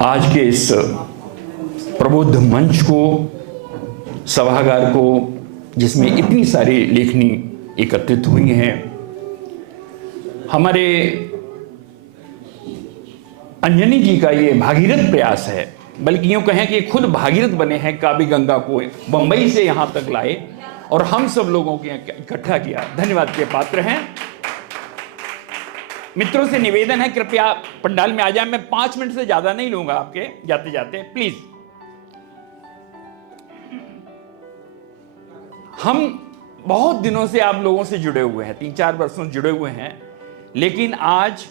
आज के इस प्रबुद्ध मंच को, सभागार को, जिसमें इतनी सारी लेखनी एकत्रित हुई हैं, हमारे अंजनी जी का ये भागीरथ प्रयास है, बल्कि यूं कहें कि खुद भागीरथ बने हैं, काबी गंगा को बंबई से यहां तक लाए और हम सब लोगों को इकट्ठा किया। धन्यवाद के पात्र हैं। मित्रों से निवेदन है, कृपया पंडाल में आ जाए। मैं 5 मिनट से ज्यादा नहीं लूंगा आपके जाते जाते, प्लीज। हम बहुत दिनों से आप लोगों से जुड़े हुए हैं, 3-4 वर्षों से जुड़े हुए हैं, लेकिन आज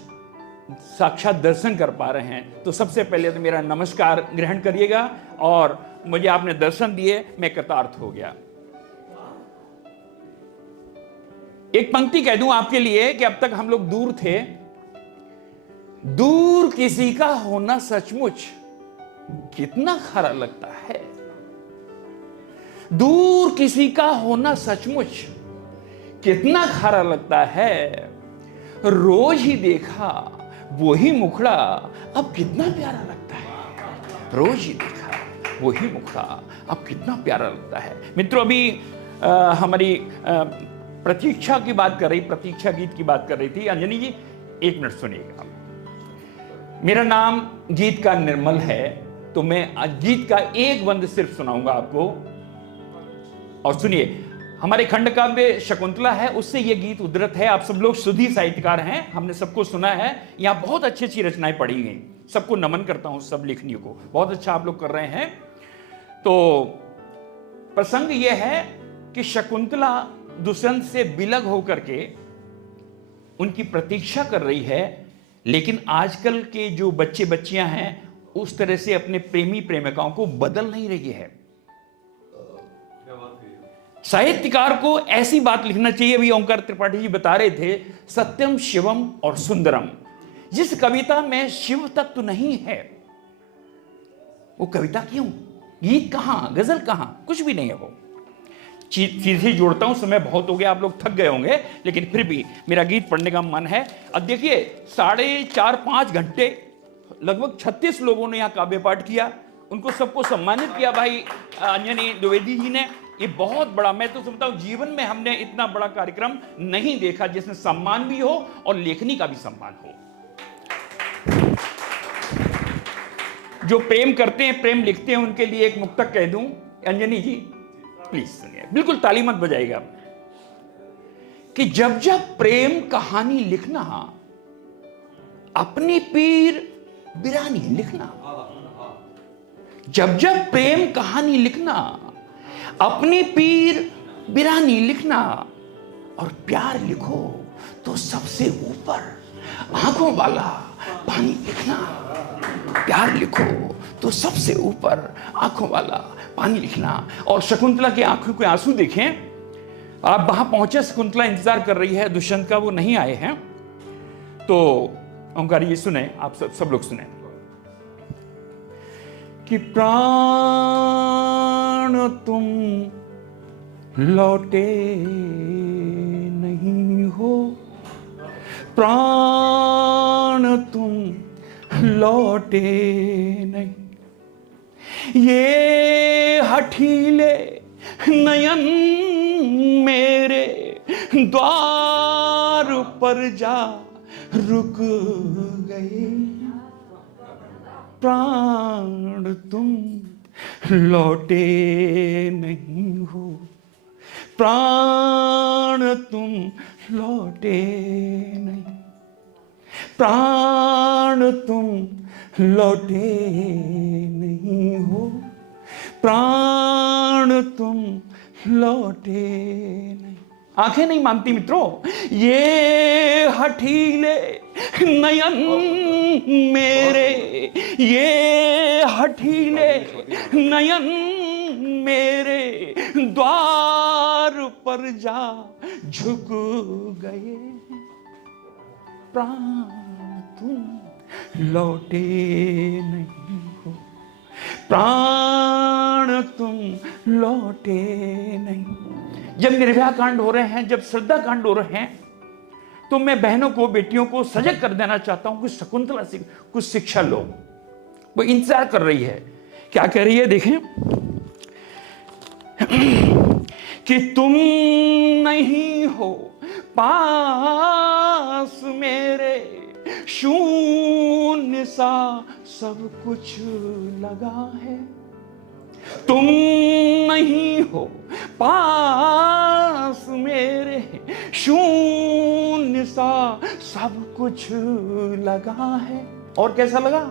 साक्षात दर्शन कर पा रहे हैं। तो सबसे पहले तो मेरा नमस्कार ग्रहण करिएगा और मुझे आपने दर्शन दिए, मैं कृतार्थ हो गया। एक पंक्ति कह दूं आपके लिए कि अब तक हम लोग दूर थे। दूर किसी का होना सचमुच कितना खरा लगता है। दूर किसी का होना सचमुच कितना खरा लगता है। रोज ही देखा वो ही मुखड़ा अब कितना प्यारा लगता है। रोज ही देखा वो ही मुखड़ा अब कितना प्यारा लगता है। मित्रों, अभी हमारी प्रतीक्षा की बात कर रही, प्रतीक्षा गीत की बात कर रही थी अंजनी जी। 1 मिनट सुनिएगा। मेरा नाम गीतकार निर्मल है, तो मैं गीत का एक बंद सिर्फ सुनाऊंगा आपको। और सुनिए, हमारे खंडकाव्य शकुंतला है, उससे यह गीत उद्धृत है। आप सब लोग शुद्धि साहित्यकार हैं, हमने सबको सुना है। यहां बहुत अच्छी अच्छी रचनाएं पढ़ी गई। सबको नमन करता हूं, सब लेखनियों को। बहुत अच्छा आप लोग कर रहे हैं। तो प्रसंग यह है कि शकुंतला दुष्यंत से विलग होकर के उनकी प्रतीक्षा कर रही है, लेकिन आजकल के जो बच्चे बच्चियां हैं उस तरह से अपने प्रेमी प्रेमिकाओं को बदल नहीं रही है। साहित्यकार को ऐसी बात लिखना चाहिए। अभी ओंकार त्रिपाठी जी बता रहे थे, सत्यम शिवम और सुंदरम। जिस कविता में शिव तत्व नहीं है, वो कविता क्यों? गीत कहां, गजल कहां? कुछ भी नहीं है वो। चीजें जोड़ता हूं, समय बहुत हो गया, आप लोग थक गए होंगे, लेकिन फिर भी मेरा गीत पढ़ने का मन है। अब देखिए, 4.5-5 घंटे लगभग 36 लोगों ने यहां काव्य पाठ किया। उनको सबको सम्मानित किया भाई अंजनी द्विवेदी जी ने। ये बहुत बड़ा, मैं तो समझता हूं जीवन में हमने इतना बड़ा कार्यक्रम नहीं देखा जिसमें सम्मान भी हो और लेखनी का भी सम्मान हो। जो प्रेम करते हैं, प्रेम लिखते हैं, उनके लिए एक मुक्तक कह दूं। अंजनी जी प्लीज सुनिए, बिल्कुल ताली मत बजाइएगा। कि जब जब प्रेम कहानी लिखना, अपनी पीर बिरानी लिखना। जब जब प्रेम कहानी लिखना, अपनी पीर बिरानी लिखना। और प्यार लिखो तो सबसे ऊपर आंखों वाला पानी लिखना। प्यार लिखो तो सबसे ऊपर आंखों वाला पानी लिखना। और शकुंतला की आंखों के आंसू देखें। आप वहां पहुंचे, शकुंतला इंतजार कर रही है दुष्यंत का, वो नहीं आए हैं। तो ओंकार ये सुने, आप सब लोग सुने कि प्राण तुम लौटे नहीं हो, प्राण तुम लौटे नहीं। ये हठीले नयन मेरे द्वार पर जा रुक गए। प्राण तुम लौटे नहीं हो, प्राण तुम लौटे नहीं। प्राण तुम लौटे नहीं हो, प्राण तुम लौटे नहीं। आंखें नहीं मानती मित्रों। ये हठीले नयन मेरे, ये हठीले नयन मेरे द्वार पर जा झुक गए। प्राण तुम लौटे नहीं हो, प्राण तुम लौटे नहीं। जब निर्भया कांड हो रहे हैं, जब श्रद्धा कांड हो रहे हैं, तो मैं बहनों को, बेटियों को सजग कर देना चाहता हूं कि शकुंतला से कुछ शिक्षा लो। वो इंतजार कर रही है। क्या कह रही है देखें कि तुम नहीं हो पास मेरे, शून्य सा सब कुछ लगा है। तुम नहीं हो पास मेरे, शून्य सा सब कुछ लगा है। और कैसा लगा?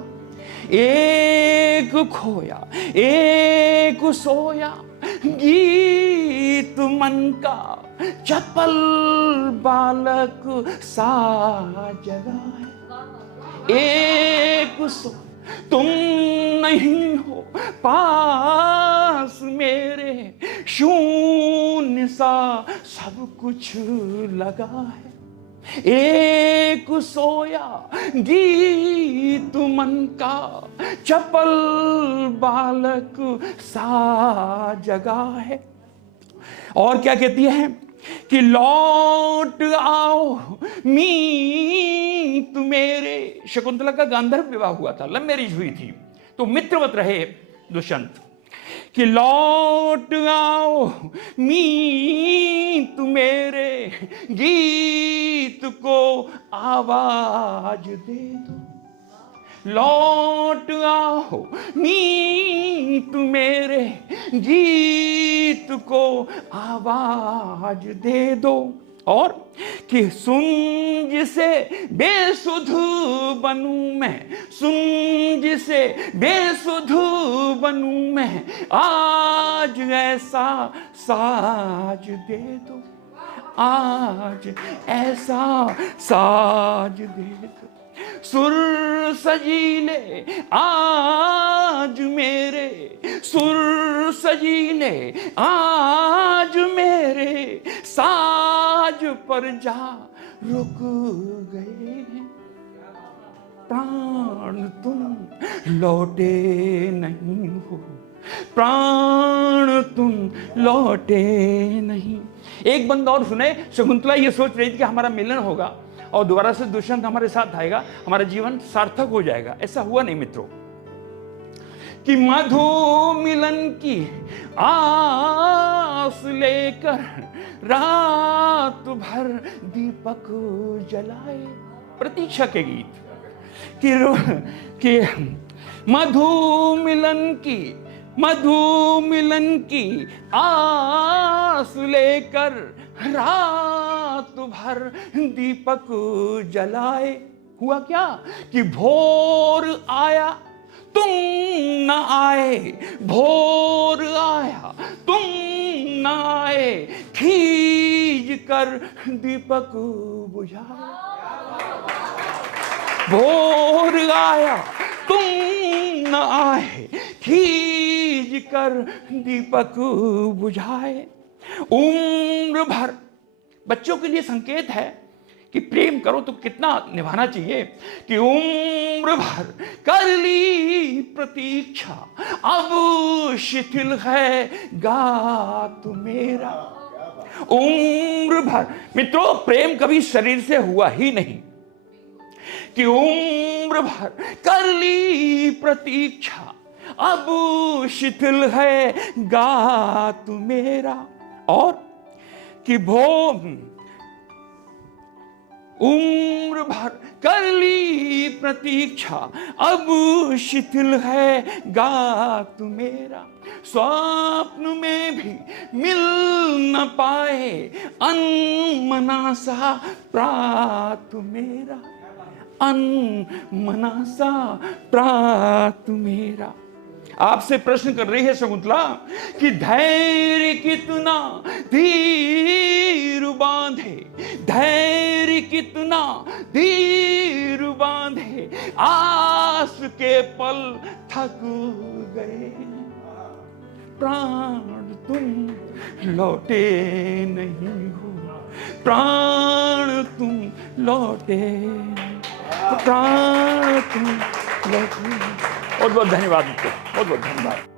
एक खोया एक सोया, गीत मन का चपल बालक सा जगा है। एक तुम नहीं हो पास मेरे, शून्य सा सब कुछ लगा है। एक सोया गीत मन का चपल बालक सा जगा है। और क्या कहती है कि लौट आओ मीत मेरे। शकुंतला का गांधर्व विवाह हुआ था, लव मैरिज हुई थी, तो मित्रवत रहे दुष्यंत कि लौट आओ मीत मेरे, गीत को आवाज दे दो। लौट आओ मीत मेरे, गीत को आवाज दे दो। और कि सुन जिसे बेसुध बनूं मैं, सुन जिसे बेसुध बनूं मैं, आज ऐसा साज दे दो, आज ऐसा साज दे दो। सुर सजीले आज मेरे, सुर सजीले आज मेरे, साज पर जा रुक गए हैं। प्राण तुम लौटे नहीं हो, प्राण तुम लौटे नहीं। एक बंदा और सुने, शकुंतला ये सोच रही थी कि हमारा मिलन होगा और दोबारा से दुष्यंत हमारे साथ आएगा, हमारा जीवन सार्थक हो जाएगा। ऐसा हुआ नहीं मित्रों कि मधु मिलन की आस लेकर रात भर दीपक जलाए। प्रतीक्षा के गीत कि मधु मिलन की आस लेकर रात भर दीपक जलाए। हुआ क्या कि भोर आया तुम न आए, भोर आया तुम न आए, खींच कर दीपक बुझाए। भोर आया तुम न आए, खींच कर दीपक बुझाए। उम्र भर, बच्चों के लिए संकेत है कि प्रेम करो तो कितना निभाना चाहिए कि उम्र भर कर ली प्रतीक्षा, अब शिथिल है गात मेरा। उम्र भर मित्रों, प्रेम कभी शरीर से हुआ ही नहीं कि उम्र भर कर ली प्रतीक्षा, अब शिथिल है गात मेरा। और कि उम्र भर कर ली प्रतीक्षा, अब शिथिल है गात मेरा। स्वप्न में भी मिल न पाए अनमना सा प्रात मेरा, अनमना सा प्रात मेरा। आपसे प्रश्न कर रही है शकुंतला कि धैर्य कितना धीर बांधे, धैर्य कितना धीर बांधे, आस के पल थक गए। प्राण तुम लौटे नहीं हो, प्राण तुम लौटे, प्राण तुम लौटे। बहुत बहुत धन्यवाद मित्रों, बहुत बहुत धन्यवाद।